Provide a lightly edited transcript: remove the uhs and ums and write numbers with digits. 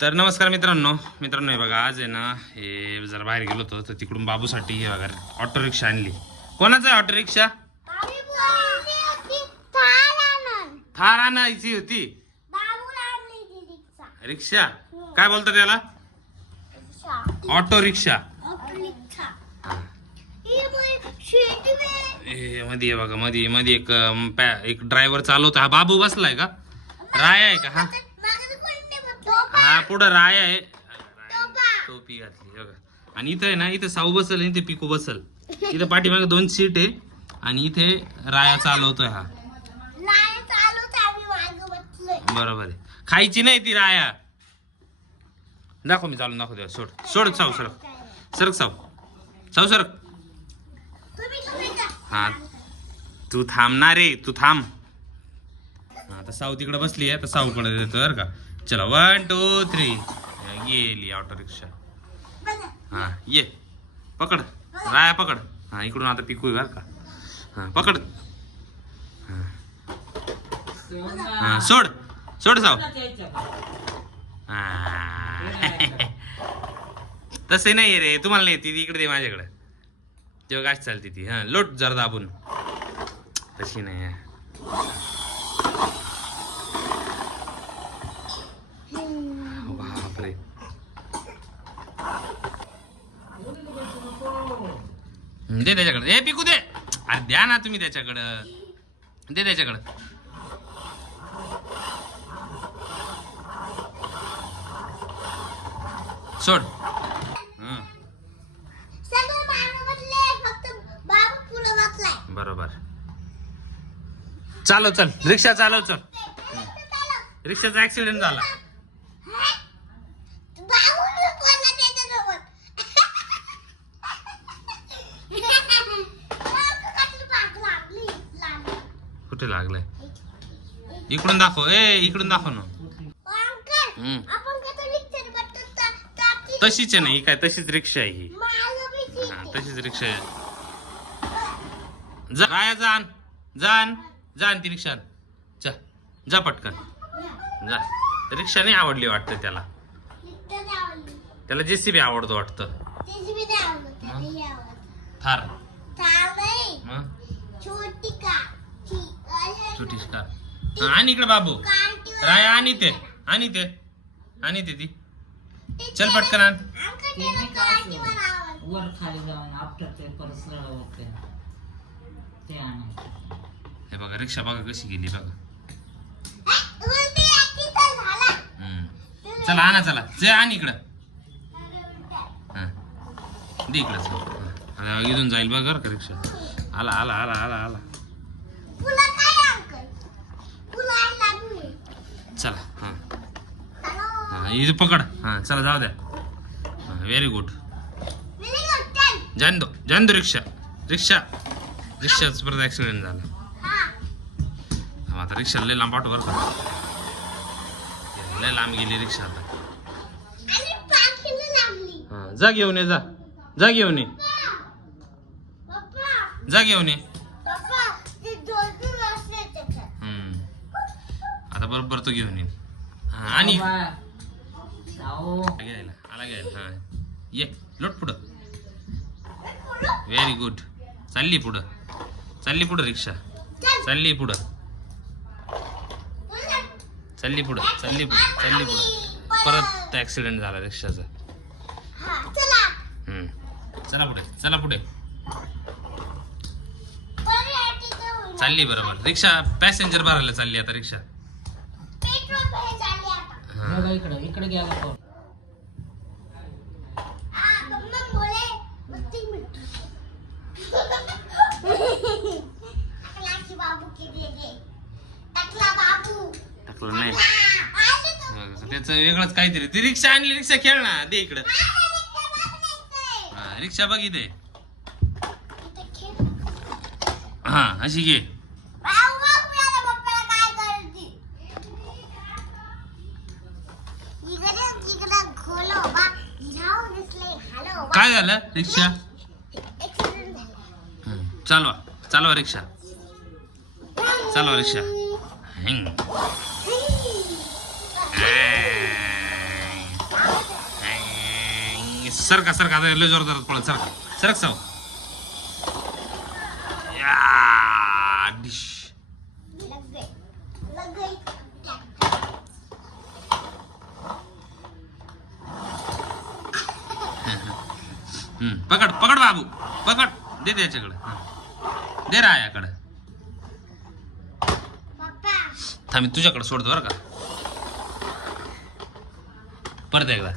तर नमस्कार मित्रांनो हे बघा आज आहे ना हे जरा बाहेर गेलो होतो तर तिकडून बाबूसाठी हे बघा ऑटो रिक्षा आणली. कोणाचा आहे ऑटो रिक्षा? थार आणायची होती. रिक्षा काय बोलतात त्याला? Auto rickshaw. मध्ये बघा मध्ये एक ड्रायव्हर चालवतो. हा बाबू बसलाय का? राया आहे का? हा पुढं राया आहे. टोपी घातली बघा. आणि इथं आहे ना इथं साऊ बसल आणि इथे पिकू बसल. इथं पाठीमागे 2 सीट आहे आणि इथे राया चालवतोय हा. बरोबर आहे. खायची नाही ती राया. दाखव मी चालून दाखव. सोड साऊ सरक साऊ सरक. हा तू थांबणार रे तू थांब. आता साऊ तिकडे बसली आहे तर साऊकडे देतो बरं का. चला 1 2 3 गेली ऑटो रिक्षा. हा ये पकड राया पकड. हा इकडून आता पिकू बरं का. हा पकड. हा सोड साऊ. तसे नाही रे तुम्हाला नाही ती इकडे दे माझ्याकडे. तेव्हा गाठ चालते ती. हा लोट जरा दाबून. तशी नाही. बापरे दे त्याच्याकडे. ए पिकू दे. अरे द्या ना तुम्ही त्याच्याकडं. दे त्याच्याकडं. सोड. बरोबर चालव चल रिक्षा चालव चल. रिक्षाचा ऍक्सिडेंट झाला. कुठे लागलाय? इकडून दाखव. इकडून दाखव ना. तशीच आहे ना ही काय? तशीच रिक्षा आहे ही. तशीच रिक्षा आहे. राया जाण ती रिक्षा. जा पटकन जा. रिक्षा नाही आवडली वाटतं त्याला. जेसीबी आवडतो वाटतं. थार छोटी स्टार. आणि इकडे बाबू राया आणि ते ती. चल पटकन आण. वर खाली जाऊन आफ्टर ते परत हे बघा रिक्षा बघा कशी गेली बघा. चला आणा चला जे आण इकडं. दे इकडं. इथून जाईल बघ का रिक्षा. आला चला. हा इथे पकड. हा चला जाऊ द्या. Very good. जाण दो रिक्षाच परत ऍक्सिडेंट झाला. आता रिक्षा लय लांब पाठव बरं का. लय लांब गेली रिक्षा आता. हा जा घेऊन ये. आता बरोबर तो घेऊन ये. आणि घ्यायला. हा ये लोट पुढं. Very good. चालली पुढं रिक्षा. चालली पुढं. परत ऍक्सिडेंट झाला रिक्षाचा. चला पुढे. चालली बरोबर रिक्षा. पॅसेंजर भरायला चालली आता रिक्षा. इकडे घ्या. टाकलं नाही त्याच वेगळंच काहीतरी. ती रिक्षा आणली. रिक्षा खेळ ना. दे इकडं. रिक्षा बघ इथे. हा अशी घे. काय झालं? रिक्षा चालवा रिक्षा. सरका सरका आता लय जोरदार पळत सरका सरक साव या डिश पकड पकड बाबू पकड दे त्याच्याकडे दे रायाकडे थांब तुझ्याकडे सोडतो बरं का परत एकदा